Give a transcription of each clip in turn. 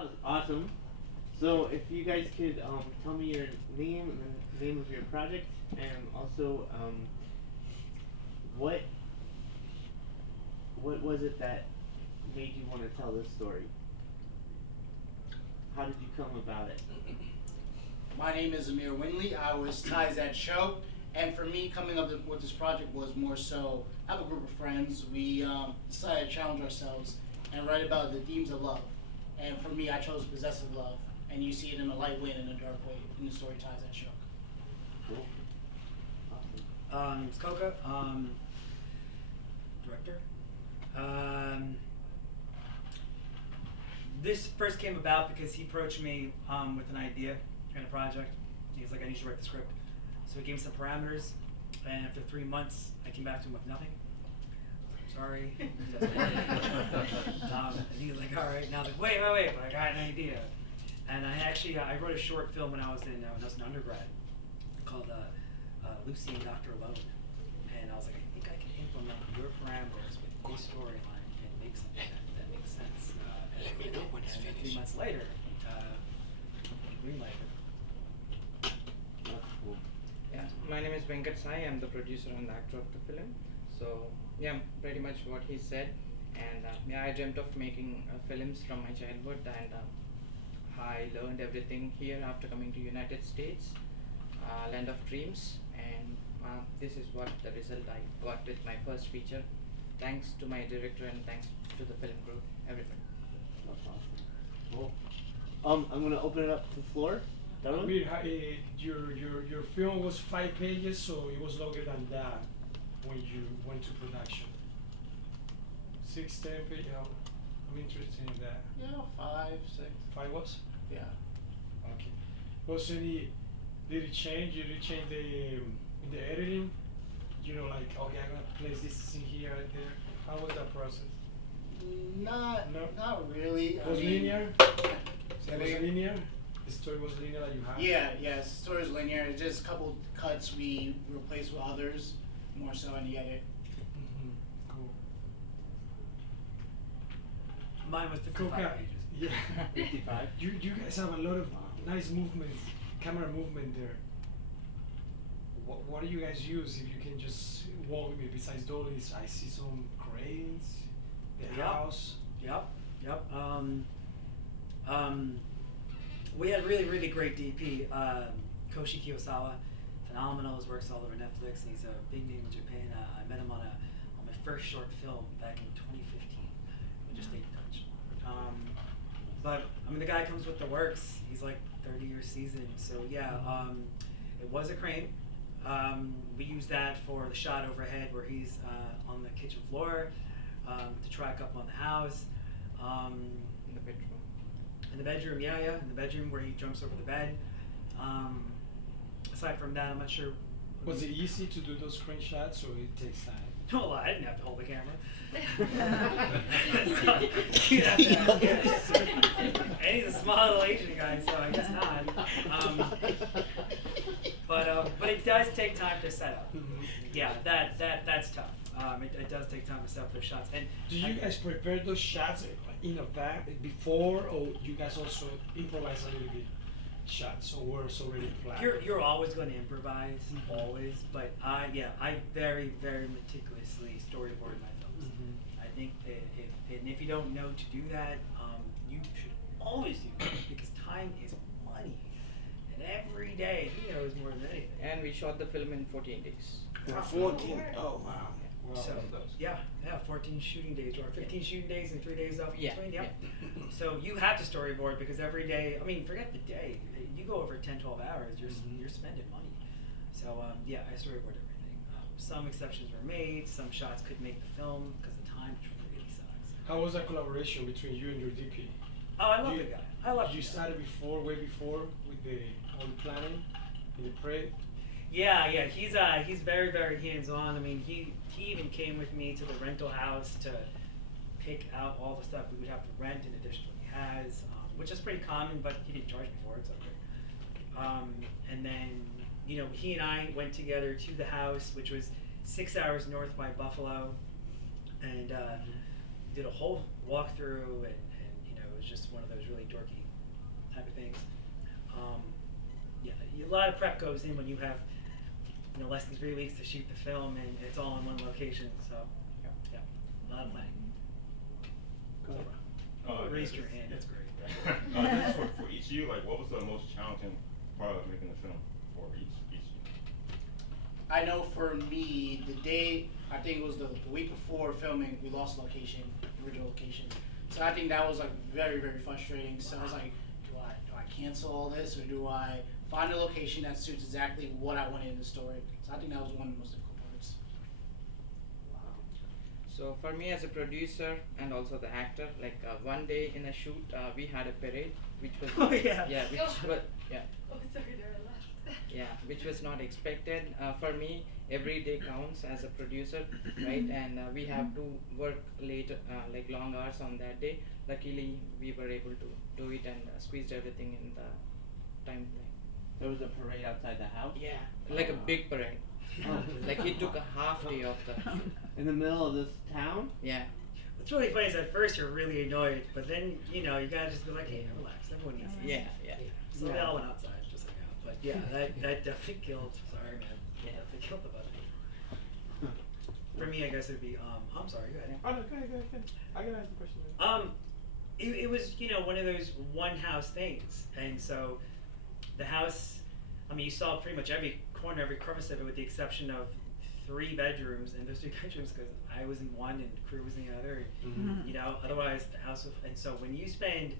That was awesome. So if you guys could tell me your name and the name of your project, and also what what was it that made you want to tell this story? How did you come about it? My name is Amir Winley. I was Ty's at show, and for me, coming up with this project was more so. I have a group of friends. We decided to challenge ourselves and write about the themes of love. And for me, I chose possessive love, and you see it in a light way and in a dark way in the story Ty's at show. Cool. Awesome. It's Coca, director. This first came about because he approached me with an idea and a project. He's like, I need you to write the script. So he gave me some parameters, and after 3 months, I came back to him with nothing. Sorry. And he was like, all right. Now, like, wait, but I got an idea. And I actually, I wrote a short film when I was in undergrad called Lucy and Dr. Alone. And I was like, I think I can implement your parameters with this storyline and make something that makes sense. And 3 months later, greenlighted. That's cool. Yeah, my name is Venkat Sai. I'm the producer and the actor of the film. So yeah, pretty much what he said. And yeah, I dreamt of making films from my childhood, and I learned everything here after coming to United States, land of dreams. And this is what the result I got with my first feature. Thanks to my director and thanks to the film group, everybody. That's awesome. Cool. I'm gonna open it up to the floor. Darwin? Amir, your film was 5 pages, so it was longer than that when you went to production. 6, 10 pages. I'm interested in that. Yeah, 5, 6. 5 was? Yeah. Okay. Was any? Did it change? Did it change the editing? You know, like, okay, I'm gonna place this scene here, right there. How was that process? Not really. Was linear? Say It that was again? linear. The story was linear that you had. Yeah, the story is linear. It's just a couple cuts we replaced with others, more so in the edit. Mm-hmm. Cool. Mine was 55 Coca. pages. Yeah. 55. You guys have a lot of nice movement, camera movement there. What do you guys use? If you can just walk with me. Besides dollies, I see some cranes, the Yep. house. Yep. We had really great DP. Koshi Kiyosawa, phenomenal. His works all over Netflix, and he's a big name in Japan. I met him on my first short film back in 2015. We just stayed in touch. But I mean, the guy comes with the works. He's like 30 years seasoned. So yeah, it was a crane. We used that for the shot overhead where he's on the kitchen floor to track up on the house. In the bedroom. In the bedroom, in the bedroom where he jumps over the bed. Aside from that, I'm not sure. Was it easy to do those crane shots, or it takes time? Well, I didn't have to hold the camera. You'd have to ask him. And he's a small little Asian guy, so I guess not. But it does take time to set up. Mm-hmm. Yeah, that's tough. It does take time to set up those shots. And Do you guys prepare those shots in advance before, or you guys also improvise a little bit shots, or it's already planned? You're always going to improvise, Mhm. always. But I very meticulously storyboard my films. Mhm. I think if you don't know to do that, you should always do that because time is money, and every day he knows more than anything. And we shot the film in 14 days. 14. Oh wow. Wow. So yeah, 14 shooting days or 15 shooting days and 3 days off in Yeah, between. Yep. yeah. So you have to storyboard because every day, I mean, forget the day. You go over 10, 12 hours, Mhm. you're spending money. So yeah, I storyboard everything. Some exceptions were made. Some shots could make the film because the time really sucks. How was that collaboration between you and your DP? Oh, I love You- the guy. I love. You the guy. started way before with the all the planning, in the pre. Yeah, he's very hands-on. I mean, he even came with me to the rental house to pick out all the stuff we would have to rent in addition to what he has, which is pretty common, but he didn't charge me for it, so okay. And then, he and I went together to the house, which was 6 hours north by Buffalo, and did a whole walkthrough, and was just one of those really dorky type of things. Yeah, a lot of prep goes in when you have less than 3 weeks to shoot the film, and it's all in one location. So yeah, a lot of planning. Go ahead. Raised your hand. That's great. This is for each of you. Like, what was the most challenging part of making the film for each of you? I know for me, the day, I think it was the week before filming, we lost location, original location. So I think that was like very, very frustrating. So I was like, do I cancel all this, or do I find a location that suits exactly what I wanted in the story? So I think that was one of the most difficult parts. So for me as a producer and also the actor, like one day in a shoot, we had a parade, which was Oh, yeah. which was yeah. Oh, sorry, there are left. Yeah, which was not expected. For me, every day counts as a producer, right? And we have to work late, like long hours on that day. Luckily, we were able to do it and squeezed everything in the timeline. There was a parade outside the house? Yeah, like a big parade. Oh. Like it took a half day of the shoot. In the middle of this town? Yeah. What's really funny is at first you're really annoyed, but then you gotta just be like, hey, relax, everyone needs this. Yeah. So they all went outside, just hang out. But yeah, that definitely killed. Sorry, man. Yeah. Definitely killed the budget. For me, I guess it'd be. I'm sorry. Go ahead. Oh no, go ahead. I can ask the question. It was one of those one house things, and so the house. I mean, you saw pretty much every corner, every crevice of it, with the exception of 3 bedrooms, and those 3 bedrooms because I was in one and crew was in the other. And, otherwise the house was. And so when you spend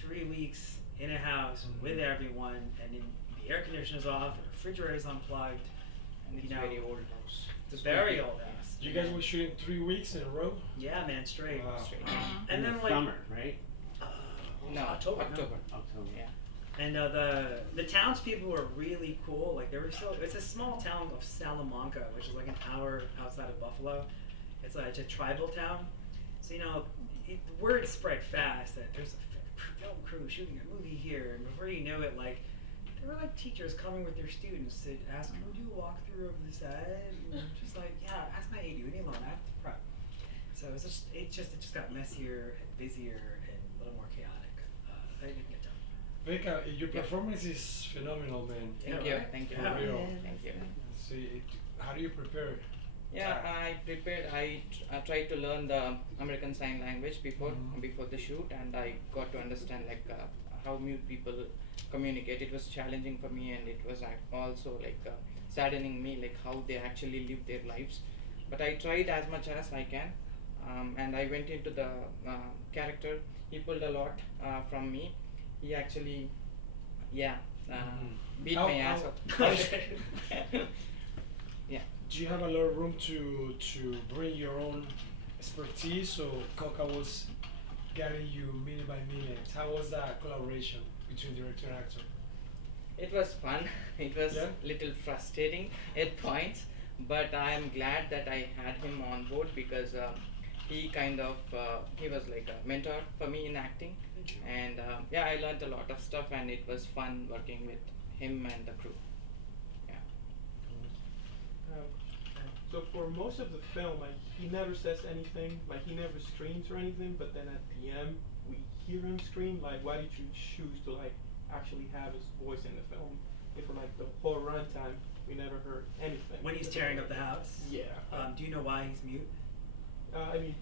3 weeks in a house with everyone, and then the air conditioner's off, the refrigerator's unplugged, And it's very old house. it's a very old house. You guys were shooting 3 weeks in a row? Yeah, man, straight. Wow. Straight. And In then the like summer, right? No, October. October. October. Yeah. And the townspeople were really cool. Like they were it's a small town of Salamanca, which is like an hour outside of Buffalo. It's a tribal town. So the word spread fast that there's a film crew shooting a movie here, and before you know it, like there were like teachers coming with their students to ask, "Can we do a walkthrough of the set?" And just like, yeah, ask my AD, leave me alone. I have to prep. So it just got messier and busier and a little more chaotic. I didn't get done. Becca, your performance is phenomenal, man. Thank Yeah, you. right? Thank you. For real. Thank you. See, how do you prepare? Yeah, I prepared. I tried to learn the American Sign Language before the shoot, and I got to understand like how mute people communicate. It was challenging for me, and it was also like saddening me, like how they actually live their lives. But I tried as much as I can, and I went into the character. He pulled a lot from me. He actually, beat my ass up. Yeah. Do you have a lot of room to bring your own expertise? So Coca was guiding you minute by minute. How was that collaboration between director and actor? It was fun. It was Yeah? little frustrating at points, but I am glad that I had him on board because he kind of he was like a mentor for me in acting, and I learned a lot of stuff, and it was fun working with him and the crew. Yeah. So for most of the film, like he never says anything, like he never screams or anything. But then at the end, we hear him scream. Like, why did you choose to like actually have his voice in the film? If for like the whole runtime, we never heard anything. When he's tearing up the house. Yeah. Do you know why he's mute? I mean,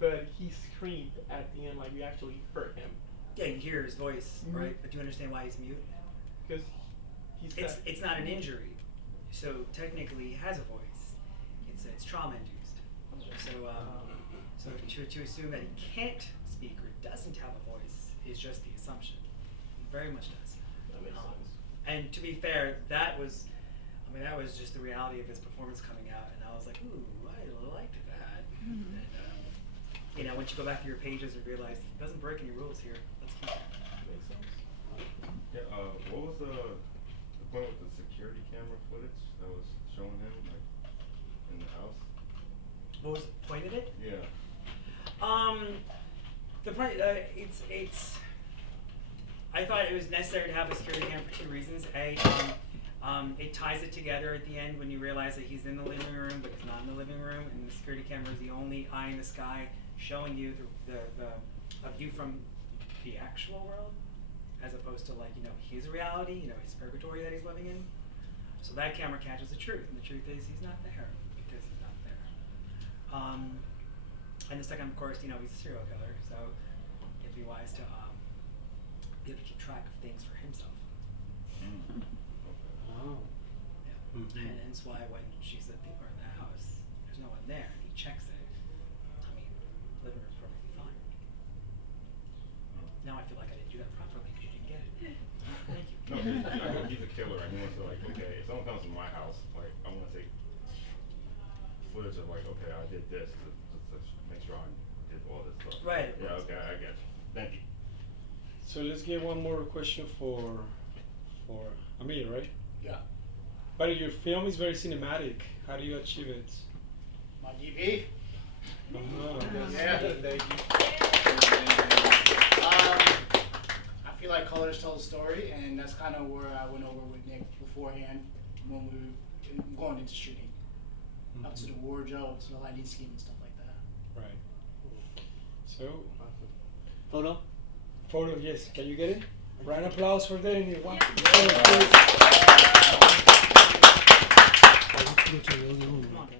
but he screamed at the end, like we actually heard him. Yeah, you hear his voice, Mhm. right? But do you understand why he's mute? Because he's It's not an injury, so technically he has a voice. It's trauma induced. So to assume that he can't speak or doesn't have a voice is just the assumption. He very much does. That makes sense. And to be fair, that was just the reality of his performance coming out, and I was like, ooh, I liked that. And once you go back to your pages and realize it doesn't break any rules here, let's keep that. Makes sense. Yeah. What was the point with the security camera footage that was showing him like in the house? What was the point of it? Yeah. The point, it's. I thought it was necessary to have a security camera for 2 reasons. A, it ties it together at the end when you realize that he's in the living room, but he's not in the living room, and the security camera is the only eye in the sky showing you a view from the actual world, as opposed to like, you know, his reality, you know, his purgatory that he's living in. So that camera catches the truth, and the truth is he's not there because he's not there. And the second, of course, you know, he's a serial killer, so it'd be wise to be able to keep track of things for himself. Oh. Yeah. Mhm. And hence why when she's at the house, there's no one there, and he checks it. I mean, living room's perfectly fine. Now I feel like I didn't do that properly because you didn't get it. Thank you. No, he's a killer, and he wants to like, okay, if someone comes to my house, like, I want to take footage of like, okay, I did this to make sure I did all this stuff. Right. Yeah. Okay, I get you. Thank you. So let's get one more question for Amir, right? Yeah. But your film is very cinematic. How do you achieve it? My DP. Yeah. Thank you. I feel like colors tell the story, and that's kind of where I went over with Nick beforehand when we were going into shooting. Up to the wardrobe, to the lighting scheme and stuff like that. Right. So, Photo? photo, yes. Can you get it? Round of applause for that. And one. Come on, guys.